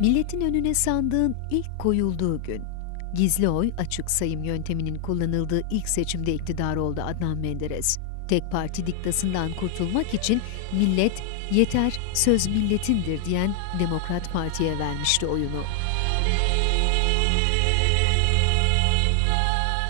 Milletin önüne sandığın ilk koyulduğu gün. Gizli oy açık sayım yönteminin kullanıldığı ilk seçimde iktidar oldu Adnan Menderes. Tek parti diktasından kurtulmak için millet yeter söz milletindir diyen Demokrat Parti'ye vermişti oyunu.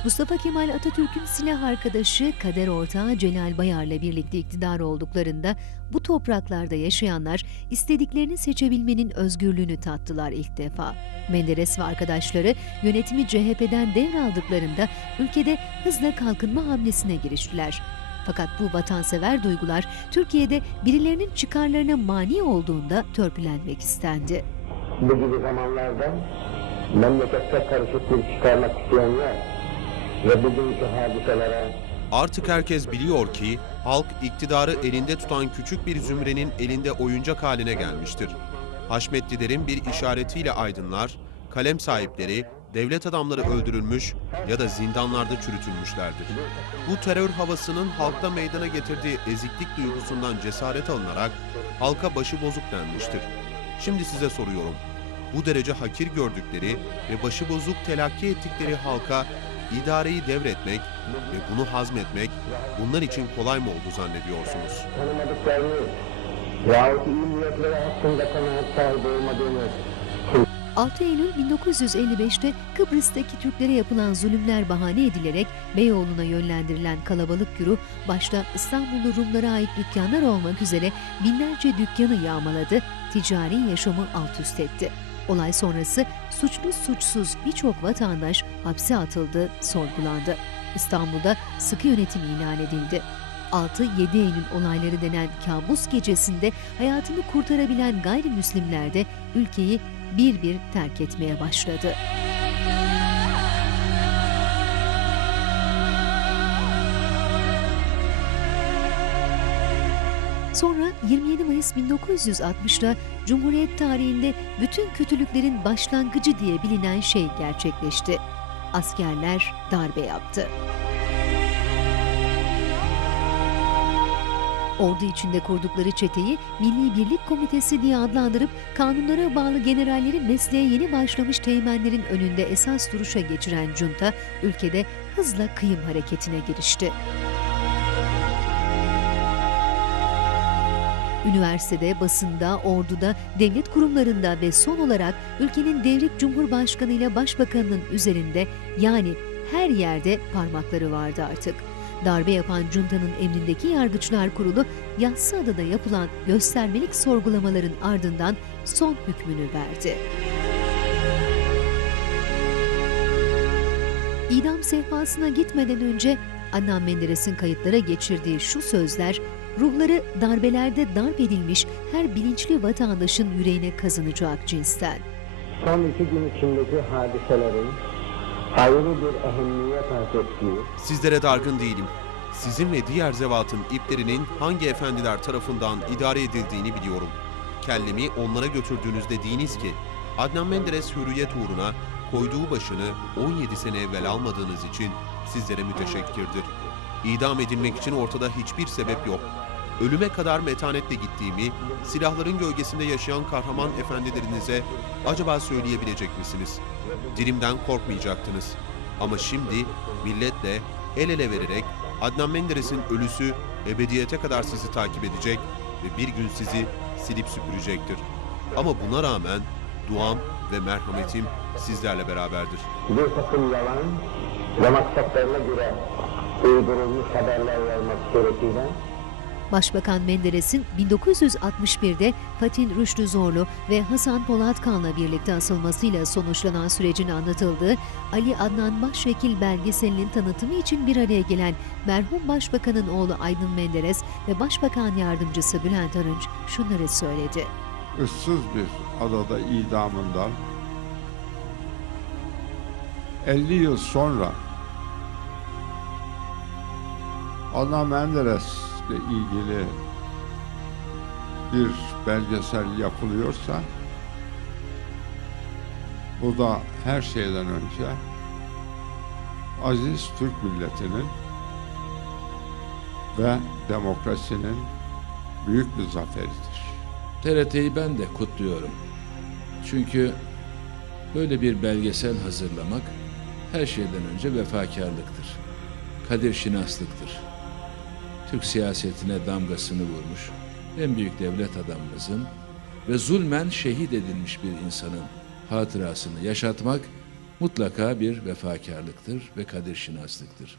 Mustafa Kemal Atatürk'ün silah arkadaşı kader ortağı Celal Bayar'la birlikte iktidar olduklarında bu topraklarda yaşayanlar istediklerini seçebilmenin özgürlüğünü tattılar ilk defa. Menderes ve arkadaşları yönetimi CHP'den devraldıklarında ülkede hızla kalkınma hamlesine giriştiler. Fakat bu vatansever duygular Türkiye'de birilerinin çıkarlarına mani olduğunda törpülenmek istendi. Bu gibi zamanlarda memlekette karışıklık çıkarmak isteyenler ve bugünkü hadiselere Artık herkes biliyor ki halk iktidarı elinde tutan küçük bir zümrenin elinde oyuncak haline gelmiştir. Haşmetlilerin bir işaretiyle aydınlar, kalem sahipleri, devlet adamları öldürülmüş ya da zindanlarda çürütülmüşlerdir. Bu terör havasının halkta meydana getirdiği eziklik duygusundan cesaret alınarak halka başıbozuk denmiştir. Şimdi size soruyorum. Bu derece hakir gördükleri ve başıbozuk telakki ettikleri halka idareyi devretmek ve bunu hazmetmek bunlar için kolay mı oldu zannediyorsunuz? yahut iyi niyetleri hakkında kanaat sahibi olmadığını 6 Eylül 1955'te Kıbrıs'taki Türklere yapılan zulümler bahane edilerek Beyoğlu'na yönlendirilen kalabalık güruh başta İstanbullu Rumlara ait dükkanlar olmak üzere binlerce dükkanı yağmaladı, ticari yaşamı alt üst etti. Olay sonrası suçlu suçsuz birçok vatandaş hapse atıldı, sorgulandı. İstanbul'da sıkı yönetim ilan edildi. 6-7 Eylül olayları denen kabus gecesinde hayatını kurtarabilen gayrimüslimler de ülkeyi bir bir terk etmeye başladı. Sonra 27 Mayıs 1960'da Cumhuriyet tarihinde bütün kötülüklerin başlangıcı diye bilinen şey gerçekleşti. Askerler darbe yaptı. Ordu içinde kurdukları çeteyi Milli Birlik Komitesi diye adlandırıp kanunlara bağlı generalleri mesleğe yeni başlamış teğmenlerin önünde esas duruşa geçiren junta ülkede hızla kıyım hareketine girişti. Üniversitede, basında, orduda, devlet kurumlarında ve son olarak ülkenin devlet cumhurbaşkanı ile başbakanının üzerinde yani her yerde parmakları vardı artık. Darbe yapan juntanın emrindeki yargıçlar kurulu Yassıada'da yapılan göstermelik sorgulamaların ardından son hükmünü verdi. İdam sehpasına gitmeden önce Adnan Menderes'in kayıtlara geçirdiği şu sözler ruhları darbelerde darp edilmiş her bilinçli vatandaşın yüreğine kazınacak cinsten. son iki gün içindeki hadiselerin ayrı bir ehemmiyet arz ettiği Sizlere dargın değilim. Sizin ve diğer zevatın iplerinin hangi efendiler tarafından idare edildiğini biliyorum. Kellemi onlara götürdüğünüzde deyiniz ki, Adnan Menderes hürriyet uğruna koyduğu başını 17 sene evvel almadığınız için sizlere müteşekkirdir. İdam edilmek için ortada hiçbir sebep yok. Ölüme kadar metanetle gittiğimi, silahların gölgesinde yaşayan kahraman efendilerinize acaba söyleyebilecek misiniz? Dilimden korkmayacaktınız. Ama şimdi milletle el ele vererek Adnan Menderes'in ölüsü ebediyete kadar sizi takip edecek ve bir gün sizi silip süpürecektir. Ama buna rağmen duam ve merhametim sizlerle beraberdir. bir takım yalan ve maksatlarına göre uydurulmuş haberler vermek suretiyle Başbakan Menderes'in 1961'de Fatih Rüştü Zorlu ve Hasan Polatkan'la birlikte asılmasıyla sonuçlanan sürecin anlatıldığı Ali Adnan Başvekil belgeselinin tanıtımı için bir araya gelen merhum Başbakanın oğlu Aydın Menderes ve Başbakan Yardımcısı Bülent Arınç şunları söyledi. ıssız bir adada idamından 50 yıl sonra Adnan Menderes'le ilgili bir belgesel yapılıyorsa bu da her şeyden önce aziz Türk milletinin ve demokrasinin büyük bir zaferidir. TRT'yi ben de kutluyorum. Çünkü böyle bir belgesel hazırlamak her şeyden önce vefakarlıktır. Kadir şinaslıktır. Türk siyasetine damgasını vurmuş en büyük devlet adamımızın ve zulmen şehit edilmiş bir insanın hatırasını yaşatmak mutlaka bir vefakarlıktır ve kadir şinaslıktır.